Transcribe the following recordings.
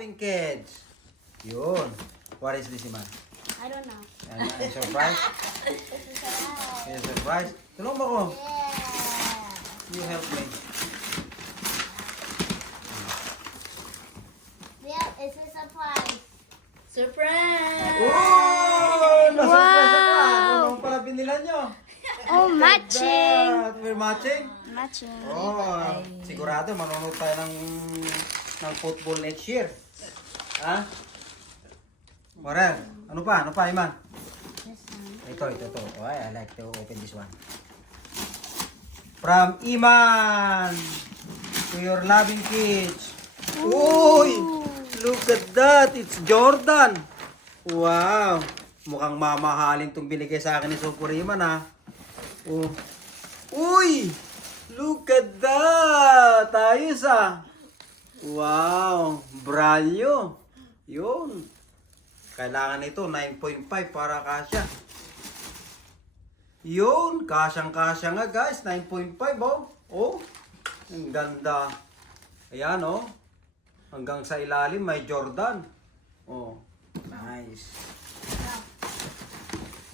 loving kids. Yun. What is this, Iman? I don't know. Yan, surprise? This is a Yan, surprise? Tulong mo ko. Yeah. You help me. Yeah, it's a surprise. Surprise! Oh! Nasurprise ka! Wow! Ano pala binila nyo? Oh, matching. We're matching? Matching. Oh, sigurado manonood tayo ng football next year. Ha? Morel, ano pa? Ano pa, Iman? This one. Ito. Oh, I like to open this one. From Iman to your loving kids. Uy! Look at that! It's Jordan! Wow! Mukhang mamahalin tong binigay sa akin ni Super Iman, ha? Oh. Uy! Look at that! Ayos, ah! Wow! Bralyo! Yun! Kailangan ito 9.5 para kasya. Yun! Kasyang-kasya nga, guys. 9.5, oh! Oh! Ang ganda! Ayan, oh! Hanggang sa ilalim may Jordan. Oh! Nice!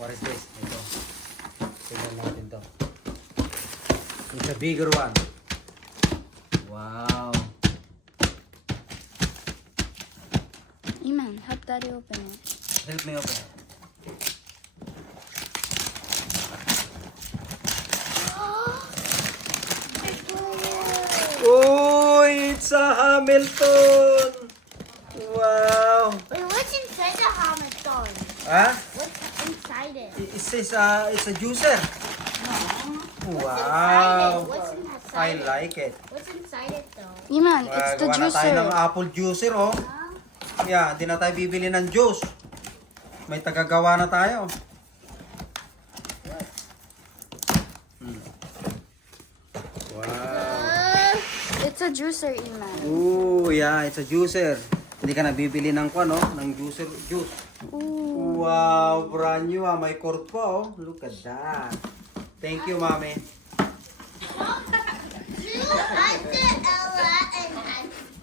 What is this? Ito. Tignan natin to. It's a bigger one. Wow. Iman, help Daddy open it. Help me open. Oh, it's a Hamilton. Wow. Wait, what's inside the Hamilton? Ah? What's inside it? It says it's a juicer. Wow. Wow. What's I inside it? like it. What's inside it though? Iman, it's the Gawa na tayo ng juicer. apple juicer, oh. Huh? Yeah, hindi na tayo bibili ng juice. May tagagawa na tayo. Wow. It's a juicer, Iman. Ooh, yeah, it's a juicer. Hindi ka na bibili ng ano, ng juicer, juice. Ooh. Wow, brand new, ah. May cord pa, oh. Look at that. Thank you, Mami. Ate Ella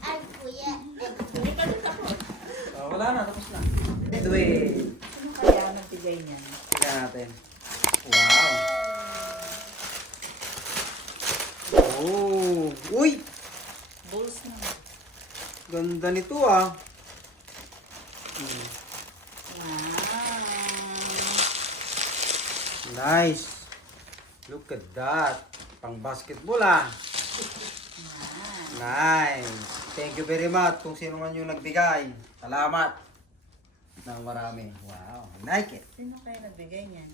and Kuya. Oh, wala na, tapos na. Do it. Ano kaya nagbigay niya? Tignan natin. Wow. Oh. Uy! Balls na. Ganda nito, ah. Wow. Nice. Look at that. Pang basketball, ah. Nice. Thank you very much kung sino man yung nagbigay. Salamat. Nang marami. Wow. I like it. Sino kaya nagbigay niyan?